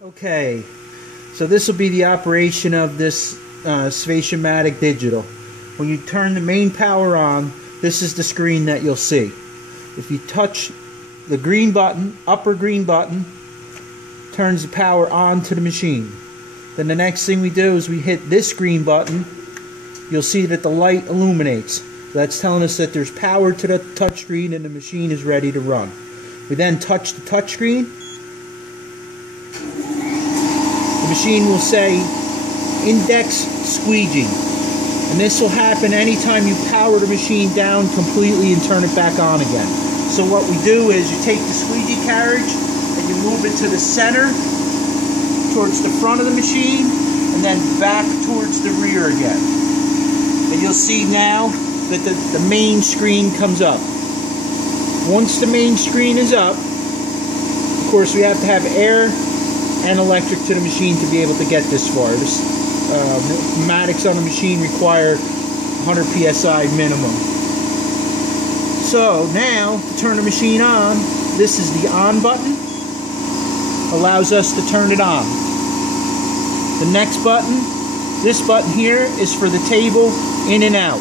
Okay, so this will be the operation of this Spatiamatic Digital. When you turn the main power on, this is the screen that you'll see. If you touch the green button, upper green button, turns the power on to the machine. Then the next thing we do is we hit this green button. You'll see that the light illuminates. That's telling us that there's power to the touchscreen and the machine is ready to run. We then touch the touchscreen. The machine will say index squeegee, and this will happen anytime you power the machine down completely and turn it back on again. So what we do is you take the squeegee carriage and you move it to the center towards the front of the machine and then back towards the rear again, and you'll see now that the main screen comes up. Once the main screen is up, of course we have to have air and electric to the machine to be able to get this far. This pneumatics on the machine require 100 psi minimum. So now to turn the machine on, this is the on button. Allows us to turn it on. The next button, this button here, is for the table in and out.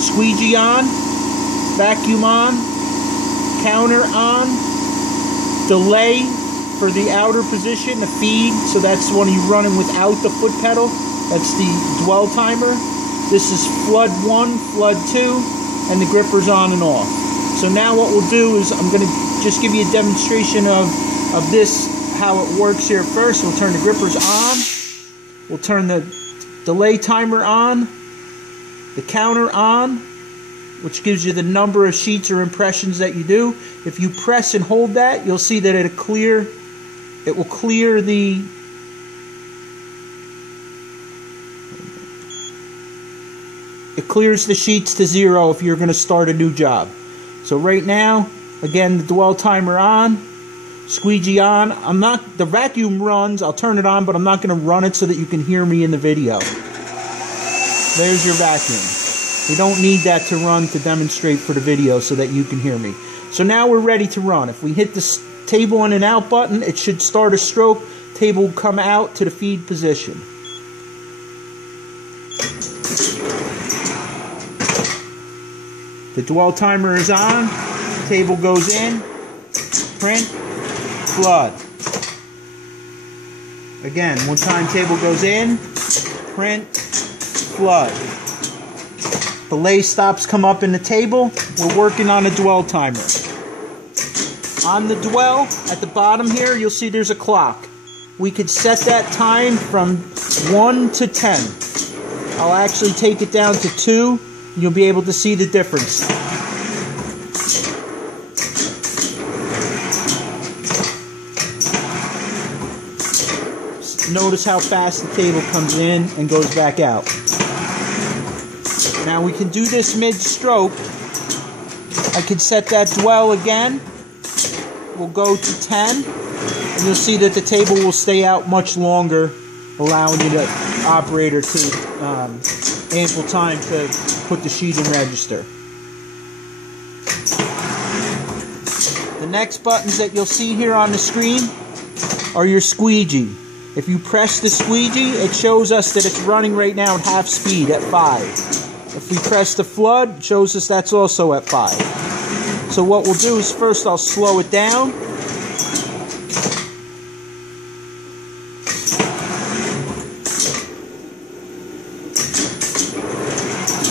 Squeegee on, vacuum on, counter on, delay for the outer position, the feed, so that's when you're running without the foot pedal. That's the dwell timer. This is flood 1, flood 2, and the gripper's on and off. So now what we'll do is I'm going to just give you a demonstration of this, how it works here first. We'll turn the grippers on. We'll turn the delay timer on, the counter on, which gives you the number of sheets or impressions that you do. If you press and hold that, you'll see that it will clear the sheets to 0 if you're going to start a new job. So right now, again, the dwell timer on, squeegee on. The vacuum runs, I'll turn it on, but I'm not going to run it so that you can hear me in the video. There's your vacuum. We don't need that to run to demonstrate for the video so that you can hear me. So now we're ready to run. If we hit the table in and out button, it should start a stroke. Table will come out to the feed position. The dwell timer is on. Table goes in. Print. Flood. Again, one time table goes in. Print. Flood. Delay stops come up in the table. We're working on a dwell timer. On the dwell, at the bottom here, you'll see there's a clock. We could set that time from 1 to 10. I'll actually take it down to 2. You'll be able to see the difference. Notice how fast the table comes in and goes back out. Now we can do this mid-stroke. I can set that dwell again. We'll go to 10, and you'll see that the table will stay out much longer, allowing you the operator to ample time to put the sheet in register. The next buttons that you'll see here on the screen are your squeegee. If you press the squeegee, it shows us that it's running right now at half speed at 5. If we press the flood, it shows us that's also at 5. So what we'll do is first I'll slow it down.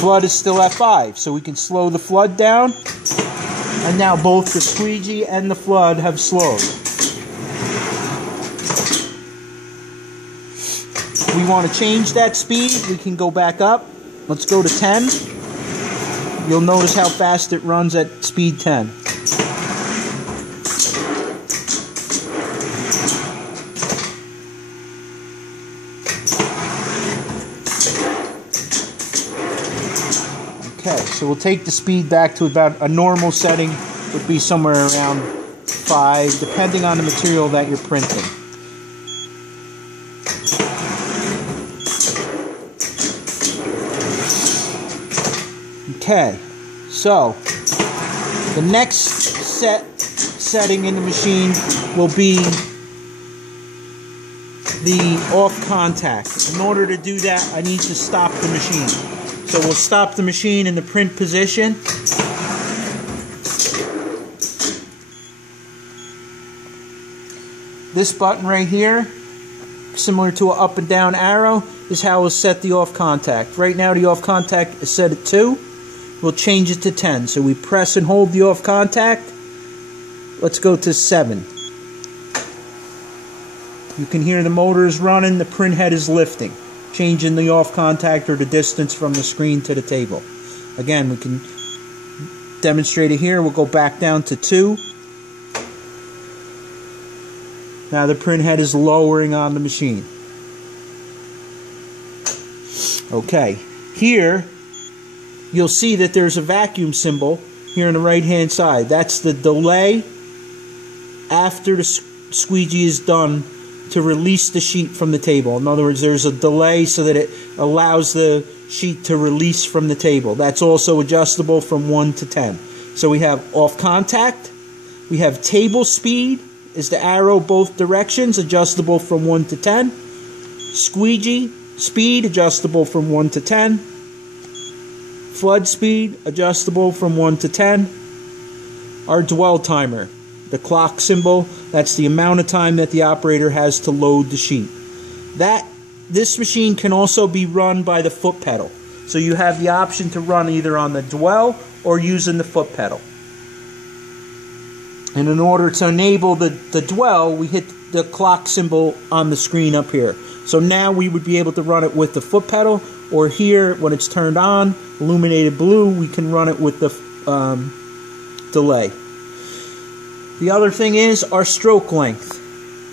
Flood is still at 5, so we can slow the flood down. And now both the squeegee and the flood have slowed. If we want to change that speed, we can go back up. Let's go to 10. You'll notice how fast it runs at speed 10. Okay, so we'll take the speed back to about a normal setting, would be somewhere around 5, depending on the material that you're printing. Okay, so the next setting in the machine will be the off contact. In order to do that, I need to stop the machine. So we'll stop the machine in the print position. This button right here, similar to an up and down arrow, is how we'll set the off contact. Right now the off contact is set at 2. We'll change it to 10. So we press and hold the off contact. Let's go to 7. You can hear the motor is running, the print head is lifting, changing the off contact or the distance from the screen to the table. Again, we can demonstrate it here. We'll go back down to 2. Now the print head is lowering on the machine. Okay, here you'll see that there's a vacuum symbol here on the right hand side. That's the delay after the squeegee is done to release the sheet from the table. In other words, there's a delay so that it allows the sheet to release from the table. That's also adjustable from 1 to 10. So we have off contact, we have table speed is the arrow both directions, adjustable from 1 to 10. Squeegee speed, adjustable from 1 to 10. Flood speed, adjustable from 1 to 10. Our dwell timer, the clock symbol, that's the amount of time that the operator has to load the sheet. This machine can also be run by the foot pedal. So you have the option to run either on the dwell or using the foot pedal. And in order to enable the dwell, we hit the clock symbol on the screen up here. So now we would be able to run it with the foot pedal, or here, when it's turned on, illuminated blue, we can run it with the delay. The other thing is our stroke length.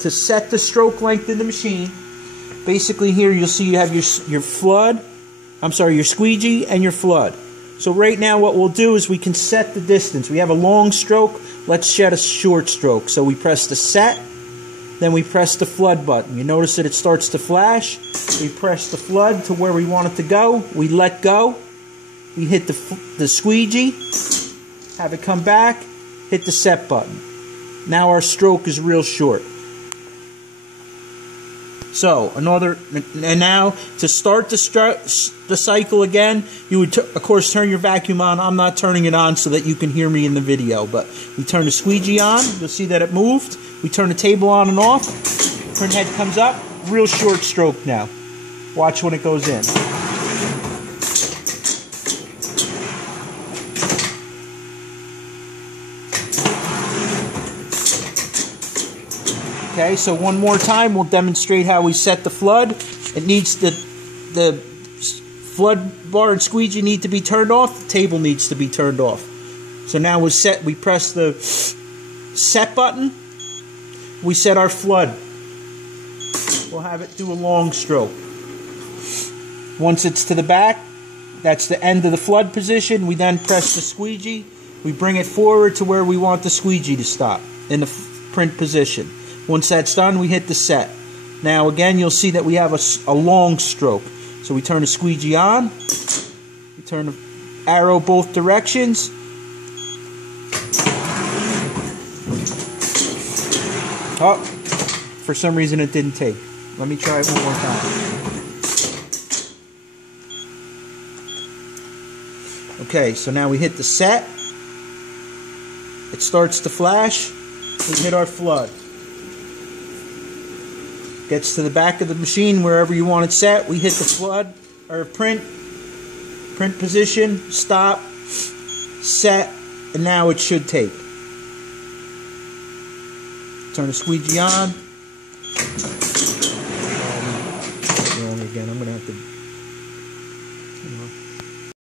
To set the stroke length in the machine, basically here you'll see you have your squeegee and your flood. So right now what we'll do is we can set the distance. We have a long stroke, let's set a short stroke. So we press the set, then we press the flood button. You notice that it starts to flash. We press the flood to where we want it to go. We let go. We hit the squeegee, have it come back, hit the set button. Now our stroke is real short. So, and now to start the cycle again, you would of course turn your vacuum on. I'm not turning it on so that you can hear me in the video, but we turn the squeegee on, you'll see that it moved. We turn the table on and off, print head comes up, real short stroke now. Watch when it goes in. Okay, so one more time we'll demonstrate how we set the flood. It needs the flood bar and squeegee need to be turned off. The table needs to be turned off. So now we press the set button. We set our flood. We'll have it do a long stroke. Once it's to the back, that's the end of the flood position. We then press the squeegee. We bring it forward to where we want the squeegee to stop in the print position. Once that's done, we hit the set. Now again, you'll see that we have a long stroke. So we turn the squeegee on. We turn the arrow both directions. Oh, for some reason it didn't take. Let me try it one more time. Okay, so now we hit the set. It starts to flash. We hit our flood. Gets to the back of the machine wherever you want it set. We hit the flood or print position, stop, set, and now it should take. Turn the squeegee on.